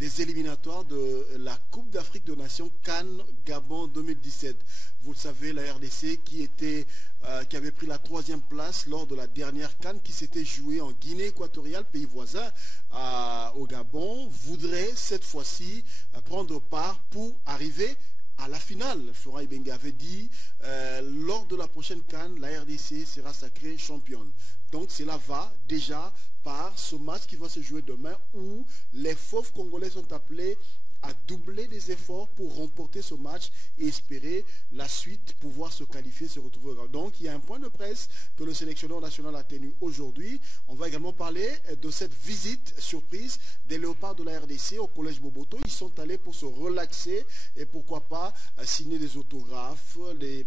des éliminatoires de la Coupe d'Afrique des Nations Cannes Gabon 2017. Vous le savez, la RDC qui avait pris la 3e place lors de la dernière Cannes qui s'était jouée en Guinée équatoriale, pays voisin au Gabon, voudrait cette fois-ci prendre part pour arriver à la finale. Florent Ibenge avait dit lors de la prochaine Cannes, la RDC sera sacrée championne. Donc cela va déjà par ce match qui va se jouer demain où les fauves congolais sont appelés à doubler des efforts pour remporter ce match et espérer la suite, pouvoir se qualifier, se retrouver. Donc il y a un point de presse que le sélectionneur national a tenu aujourd'hui. On va également parler de cette visite surprise des léopards de la RDC au collège Boboto. Ils sont allés pour se relaxer et pourquoi pas signer des autographes,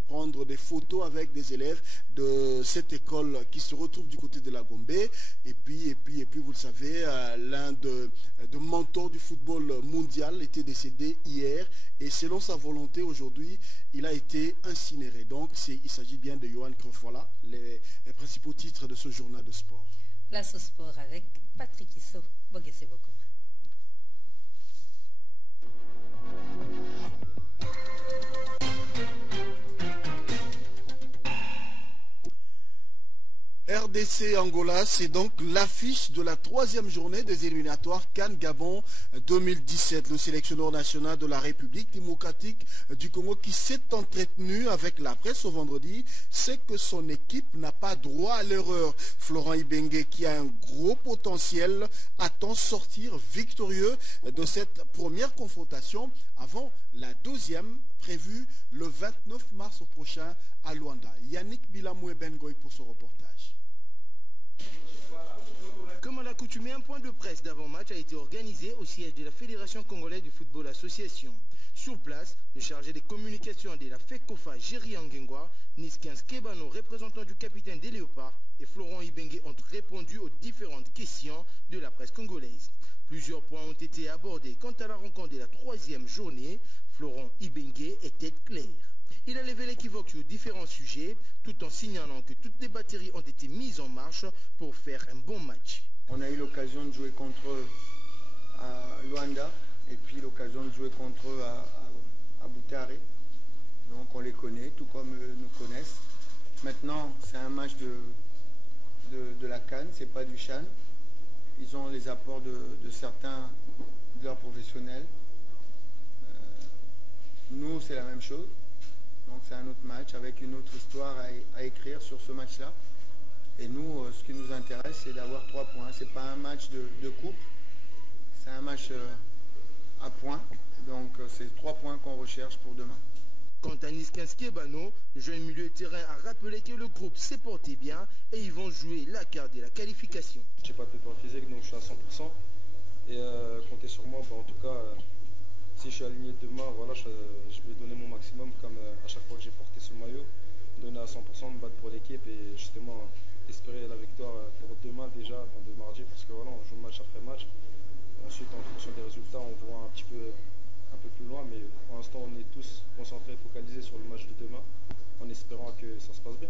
prendre des photos avec des élèves de cette école qui se retrouve du côté de la Gombe. Et puis vous le savez, l'un de mentors du football mondial était décédé hier et selon sa volonté aujourd'hui il a été incinéré. Donc il s'agit bien de Johan Cruyff. Voilà les principaux titres de ce journal de sport. Place au sport avec Patrick Issou. Bogese beaucoup. RDC Angola, c'est donc l'affiche de la 3e journée des éliminatoires Cannes Gabon 2017. Le sélectionneur national de la République démocratique du Congo qui s'est entretenu avec la presse au vendredi, c'est que son équipe n'a pas droit à l'erreur. Florent Ibenge, qui a un gros potentiel, attend sortir victorieux de cette première confrontation avant la 2e prévue le 29 mars prochain à Luanda. Yannick Bilamoué Bengoy pour ce reportage. Comme à l'accoutumée, un point de presse d'avant-match a été organisé au siège de la Fédération Congolaise du Football Association. Sur place, le chargé des communications de la FECOFA, Jerry Angengwa, Niskins Kebano, représentant du capitaine des Léopards, et Florent Ibenge ont répondu aux différentes questions de la presse congolaise. Plusieurs points ont été abordés. Quant à la rencontre de la 3e journée, Florent Ibenge était clair. Il a levé l'équivoque sur différents sujets, tout en signalant que toutes les batteries ont été mises en marche pour faire un bon match. On a eu l'occasion de jouer contre eux à Luanda et puis l'occasion de jouer contre eux à Butare. Donc on les connaît, tout comme eux nous connaissent. Maintenant, c'est un match de la CAN, c'est pas du CHAN. Ils ont les apports de certains de leurs professionnels. Nous, c'est la même chose. Donc c'est un autre match avec une autre histoire à écrire sur ce match-là. Et nous, ce qui nous intéresse, c'est d'avoir 3 points. Ce n'est pas un match de coupe, c'est un match à points. Donc c'est 3 points qu'on recherche pour demain. Quant à Niskins Kebano, le jeune milieu de terrain a rappelé que le groupe s'est porté bien et ils vont jouer la carte de la qualification. Je n'ai pas de pépin physique, donc je suis à 100%. Et comptez sur moi, en tout cas, si je suis aligné demain, voilà, je vais donner mon maximum comme à chaque fois que j'ai porté ce maillot. Donner à 100%, me battre pour l'équipe et justement espérer la victoire pour demain déjà, avant de mardi, parce que voilà, on joue match après match. Et ensuite, en fonction des résultats, on voit un peu plus loin, mais pour l'instant, on est tous concentrés, focalisés sur le match de demain, en espérant que ça se passe bien.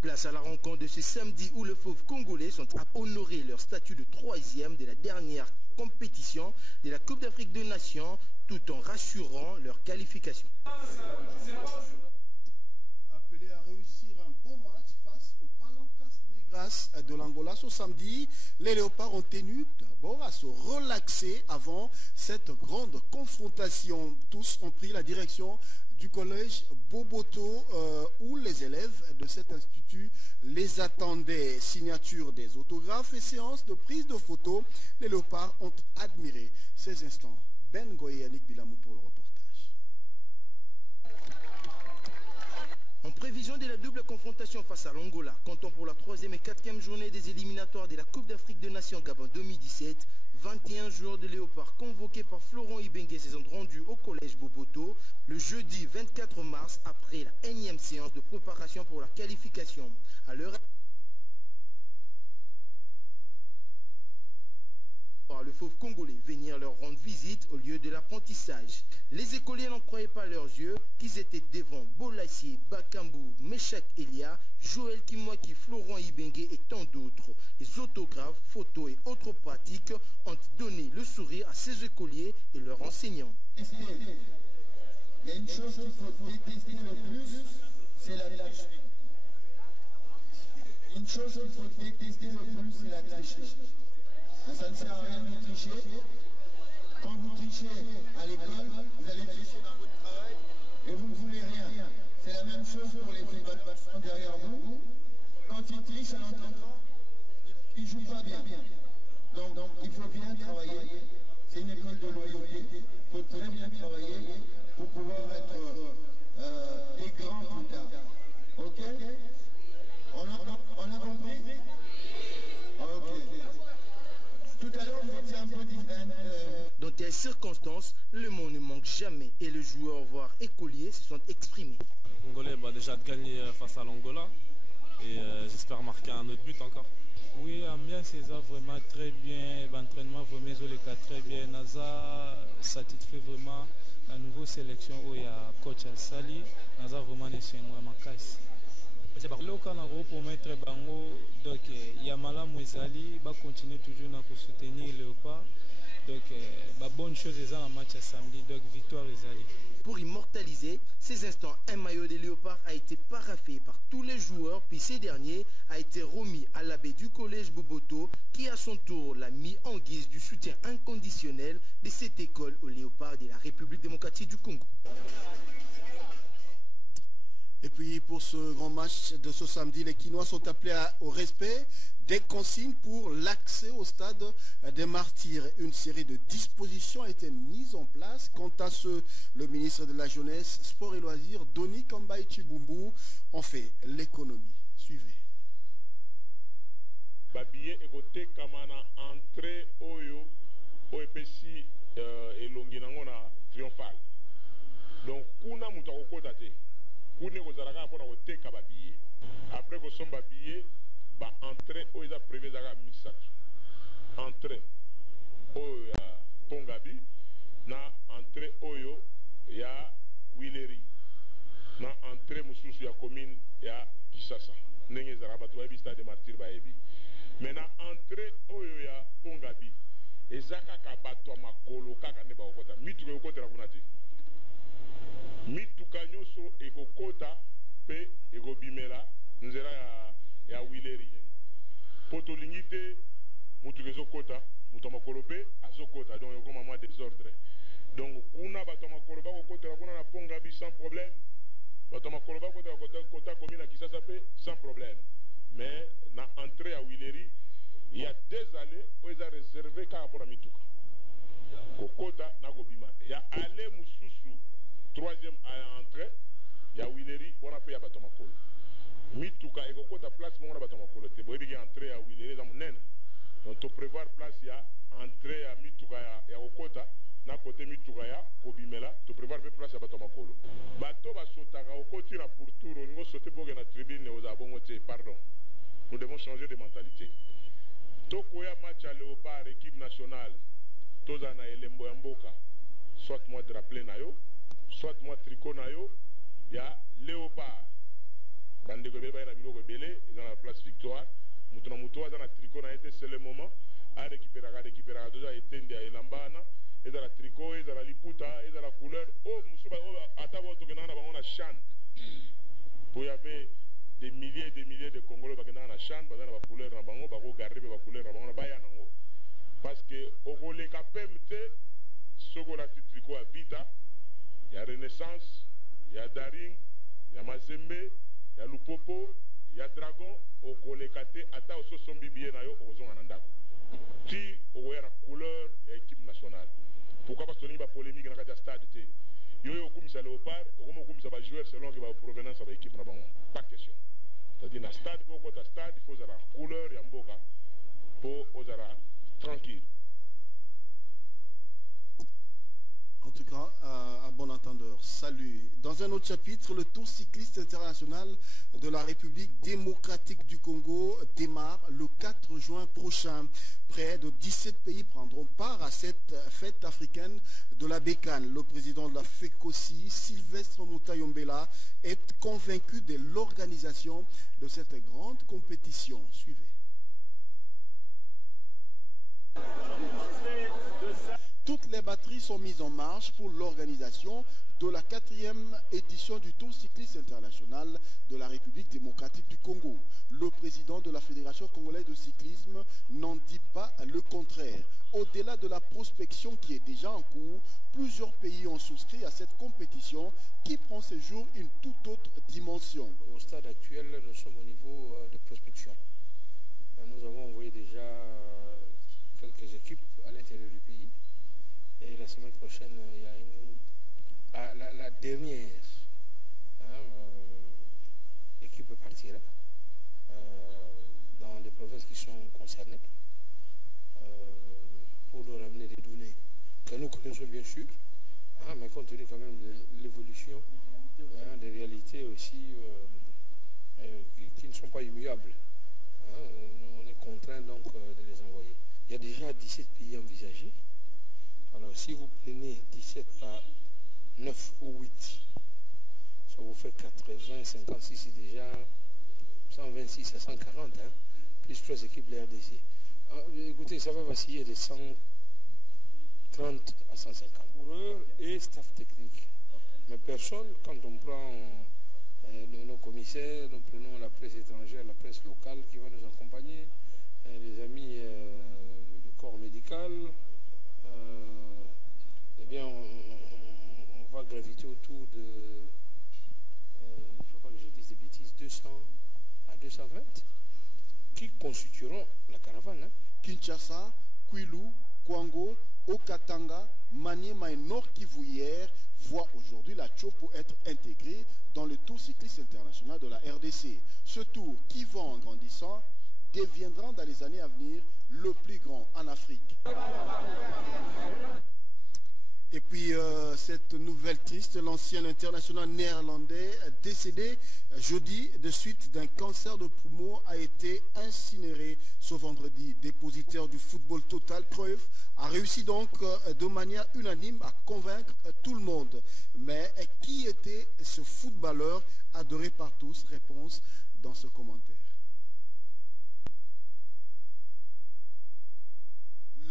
Place à la rencontre de ce samedi où les fauves congolais sont à honorer leur statut de 3e de la dernière compétition de la Coupe d'Afrique des Nations, tout en rassurant leur qualification. Appelé à réussir un bon match face aux Palancas Negras de l'Angola ce samedi, les Léopards ont tenu d'abord à se relaxer avant cette grande confrontation. Tous ont pris la direction du collège Boboto où les élèves de cet institut les attendaient. Signature des autographes et séance de prise de photos. Les Léopards ont admiré ces instants. Ben Goye et Yannick Bilamou pour le reportage. En prévision de la double confrontation face à l'Angola, comptant pour la 3e et 4e journée des éliminatoires de la Coupe d'Afrique des Nations Gabon 2017, 21 joueurs de Léopard convoqués par Florent Ibenge se sont rendus au collège Boboto le jeudi 24 mars après la 1e séance de préparation pour la qualification. À l'heure le fauve congolais venir leur rendre visite au lieu de de l'apprentissage. Les écoliers n'en croyaient pas leurs yeux qu'ils étaient devant Bolassier, Bakambou, Meshak Elia, Joël Kimwaki, Florent Ibengue et tant d'autres. Les autographes, photos et autres pratiques ont donné le sourire à ces écoliers et leurs enseignants. Il y a une chose qu'il faut détester le plus, c'est la tricherie. Une chose qu'il faut détester le plus, c'est la tricherie. Ça ne sert à rien de tricher. Quand vous trichez à l'école, vous allez tricher dans votre travail et vous ne voulez rien. C'est la même chose pour les footballeurs derrière vous. Quand ils trichent à l'entendant, ils ne jouent pas bien. Donc il faut bien travailler. C'est une école de loyauté. Il faut très bien travailler pour pouvoir être des grands plus tard. Ok? On a compris? Ok. Tout à l'heure, vous étiez un peu différent. Dans telles circonstances, le monde ne manque jamais et les joueurs, voire écoliers, se sont exprimés. Congolais déjà de gagner face à l'Angola et j'espère marquer un autre but encore. Oui, ambiance c'est vraiment très bien, l'entraînement vraiment très bien. Naza satisfait vraiment la nouvelle sélection où il y a coach Sali. Naza vraiment c'est vraiment casse. Le Canada pour mettre bango donc Yamala Mouezali va continuer toujours à soutenir Léopard. Donc bonne chose est dans le match à samedi, donc victoire Ezali. Pour immortaliser ces instants, un maillot des Léopards a été paraphé par tous les joueurs, puis ces derniers a été remis à l'abbé du collège Boboto, qui à son tour l'a mis en guise du soutien inconditionnel de cette école aux Léopards de la République démocratique du Congo. Et puis pour ce grand match de ce samedi, les Quinois sont appelés au respect des consignes pour l'accès au stade des Martyrs. Une série de dispositions a été mise en place. Quant à ce, le ministre de la Jeunesse, Sport et Loisirs, Doni Kambaï Chibumbu, en fait l'économie. Suivez. Babillet égoté kamana entrée oyo OEPC et longinangona triomphal. Donc kuna mutakoko date. Kuna kozalaka pona koteka babillet. Après vous sommes babillet ba entrée oyo eza prévu zaka misatu. Entrée oyo ya Pongabi na entrée oyo ya Wileri. Na entrée mususu ya commune ya Kisasa. Ndenge ezalaka bato bayebi stade de Martyrs bayebi. Maintenant entrée oyo ya Pongabi ezaka ka bato makolo kaka nde bakokota mituka ekokotela kuna te mituka nyonso ekokota pe ekobimela nzela ya Wileri po tolingi te mutuka ezokota mutu makolo pe azokota donc ekoma mwa désordre donc kuna bato makolo bakokotela kuna na Pongabi sans problème bato makolo bakotela kota commune na Kisasa pe sans problème. Mais na entrée à Wileri, il y a des allées où ils ont réservé car pour la mituka. Kokota na gobima. Il y a allée Moussousou, troisième entrée, il y a Wileri, on a payé à Batomakolo. Mituka et Kokota place pour la Batomakolo. Tu vois, il y a entrée à Wileri dans mon. Donc, tu prévoir place, il y a entrée à Mituka et à Kokota. Na côté mituka ya kobimela to prévoir pe place ya bato makolo bato ba sotaka okoti na pour tour on sauter pour na tribune aux abongote pardon nous devons changer de mentalité toko ya match à Léopard équipe nationale toza na elembo ya mboka soit moi drapeau na yo soit moi tricot na yo ya Léopard bande ko be ba na biloko belé dans la place Victoire mutu na mutu za na tricot na été c'est le moment à récupérer déjà été ndia elambana et dans la tricot, et dans la liputa, et dans la couleur. Oh, Moussouba, à ta voix, on a chan. Pour y avait des milliers de Congolais qui ont chan, qui ont la couleur, qui ont garé la couleur, qui ont bayanango. Parce que au volet KPMT, ce qu'on a dit tricot à Vita, il y a Renaissance, il y a Daring, il y a Mazembe, il y a Lupopo, il y a Dragon, au Kolekate, ata au Sombi bien nayo, au Zon Anandako. Ti au la couleur de l'équipe nationale. Pourquoi parce qu'il y a une polémique dans le stade? Il y a un Léopard, il y a un joueur selon la provenance de l'équipe. Pas de question. C'est-à-dire, dans le stade, il faut avoir la couleur et un boca pour être tranquille. En tout cas, bon entendeur, salut. Dans un autre chapitre, le Tour cycliste international de la République démocratique du Congo démarre le 4 juin prochain. Près de 17 pays prendront part à cette fête africaine de la bécane. Le président de la FECOSI, Sylvestre Moutayombela, est convaincu de l'organisation de cette grande compétition. Suivez. Toutes les batteries sont mises en marche pour l'organisation de la 4e édition du Tour cycliste international de la République démocratique du Congo. Le président de la Fédération congolaise de cyclisme n'en dit pas le contraire. Au-delà de la prospection qui est déjà en cours, plusieurs pays ont souscrit à cette compétition qui prend ce jour une toute autre dimension. Au stade actuel, nous sommes au niveau de prospection. Nous avons envoyé déjà quelques équipes à l'intérieur du pays. Et la semaine prochaine, il y a la dernière équipe partira dans les provinces qui sont concernées pour nous ramener des données que nous connaissons bien sûr, mais compte tenu quand même de l'évolution des réalités aussi qui ne sont pas immuables. On est contraint donc de les envoyer. Il y a déjà 17 pays envisagés. Alors si vous prenez 17 par 9 ou 8, ça vous fait 80, 56, c'est déjà 126 à 140, plus 3 équipes de la RDC. Alors, écoutez, ça va vaciller de 130 à 150 coureurs et staff technique. Mais personne, quand on prend nos commissaires, nous prenons la presse étrangère, la presse locale qui va nous accompagner, les amis du corps médical, eh bien on va graviter autour de, il ne faut pas que je dise des bêtises, 200 à 220 qui constitueront la caravane. Kinshasa, Kwilu, Kwango, Okatanga, Maniema et Nord Kivu hier voient aujourd'hui la Tchopo être intégrée dans le Tour cycliste international de la RDC. Ce tour qui va en grandissant deviendra dans les années à venir le plus grand en Afrique. Et puis cette nouvelle triste, l'ancien international néerlandais décédé jeudi de suite d'un cancer de poumon a été incinéré ce vendredi. Dépositaire du football total, Cruyff a réussi donc de manière unanime à convaincre tout le monde. Mais qui était ce footballeur adoré par tous? Réponse dans ce commentaire.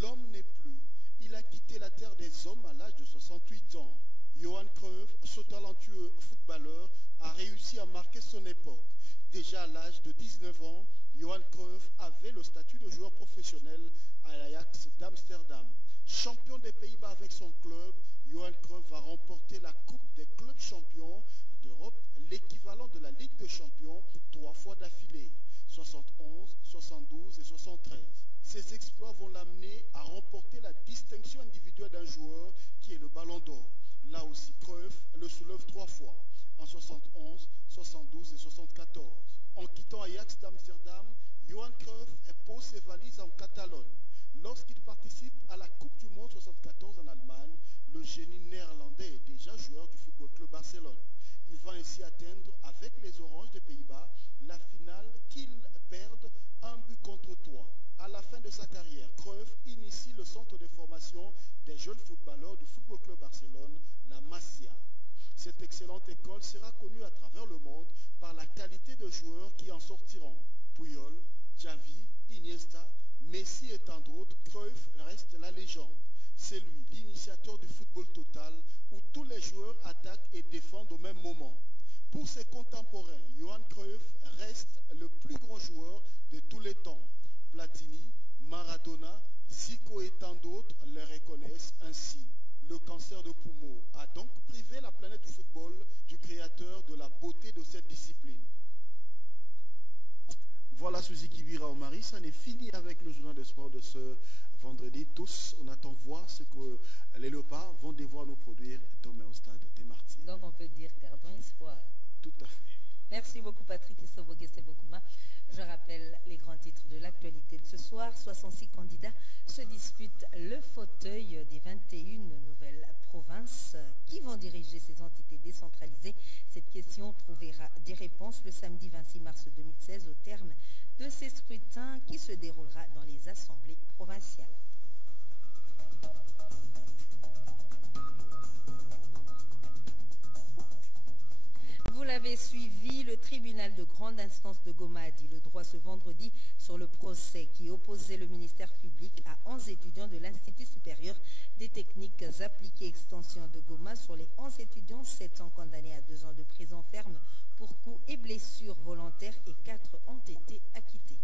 L'homme n'est plus. Il a quitté la terre des hommes à l'âge de 68 ans. Johan Cruyff, ce talentueux footballeur, a réussi à marquer son époque. Déjà à l'âge de 19 ans, Johan Cruyff avait le statut de joueur professionnel à l'Ajax d'Amsterdam. Champion des Pays-Bas avec son club, Johan Cruyff va remporter la Coupe des clubs champions d'Europe, l'équivalent de la Ligue des champions, 3 fois d'affilée, 71, 72 et 73. Ces exploits vont l'amener à remporter la distinction individuelle d'un joueur qui est le Ballon d'Or. Là aussi, Cruyff le soulève 3 fois, en 71, 72 et 74. En quittant Ajax d'Amsterdam, Johan Cruyff pose ses valises en Catalogne. Lorsqu'il participe à la Coupe du Monde 74 en Allemagne, le génie néerlandais est déjà joueur du Football Club Barcelone. Il va ainsi atteindre avec les Oranges des Pays-Bas la finale qu'ils perdent 1-3. À la fin de sa carrière, Cruyff initie le centre de formation des jeunes footballeurs du Football Club Barcelone, la Masia. Cette excellente école sera connue à travers le monde par la qualité de joueurs qui en sortiront. Puyol, Xavi, Iniesta, Messi et tant d'autres, Cruyff reste la légende. C'est lui, l'initiateur du football total, où tous les joueurs attaquent et défendent au même moment. Pour ses contemporains, Johan Cruyff reste le plus grand joueur de tous les temps. Platini, Maradona, Zico et tant d'autres les reconnaissent ainsi. Le cancer de poumon a donc privé la planète du football du créateur de la beauté de cette discipline. Voilà Suzy Kibira Omari, ça n'est fini avec le journal de sport de ce vendredi. Tous, on attend voir ce que les Léopards vont devoir nous produire demain au stade des Martyrs. Donc on peut dire gardons espoir. Tout à fait. Merci beaucoup Patrick Isobogé-Sebokouma. Je rappelle les grands titres de l'actualité de ce soir. 66 candidats se disputent le fauteuil des 21 nouvelles provinces qui vont vont diriger ces entités décentralisées? Cette question trouvera des réponses le samedi 26 mars 2016 au terme de ces scrutins qui se déroulera dans les assemblées provinciales. Vous l'avez suivi, le tribunal de grande instance de Goma a dit le droit ce vendredi sur le procès qui opposait le ministère public à 11 étudiants de l'Institut supérieur des techniques appliquées extension de Goma. Sur les 11 étudiants, 7 sont condamnés à 2 ans de prison ferme pour coups et blessures volontaires et 4 ont été acquittés.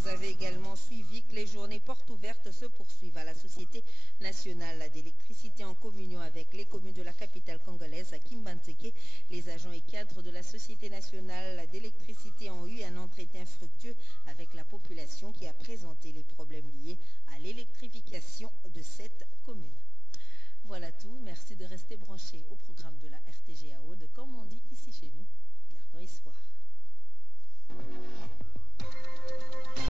Vous avez également suivi que les journées portes ouvertes se poursuivent à la Société nationale d'électricité en communion avec les communes de la capitale congolaise à Kimbanzeke. Les agents et cadres de la Société nationale d'électricité ont eu un entretien fructueux avec la population qui a présenté les problèmes liés à l'électrification de cette commune. Voilà tout. Merci de rester branchés au programme de la RTGAO. Comme on dit ici chez nous, gardons espoir.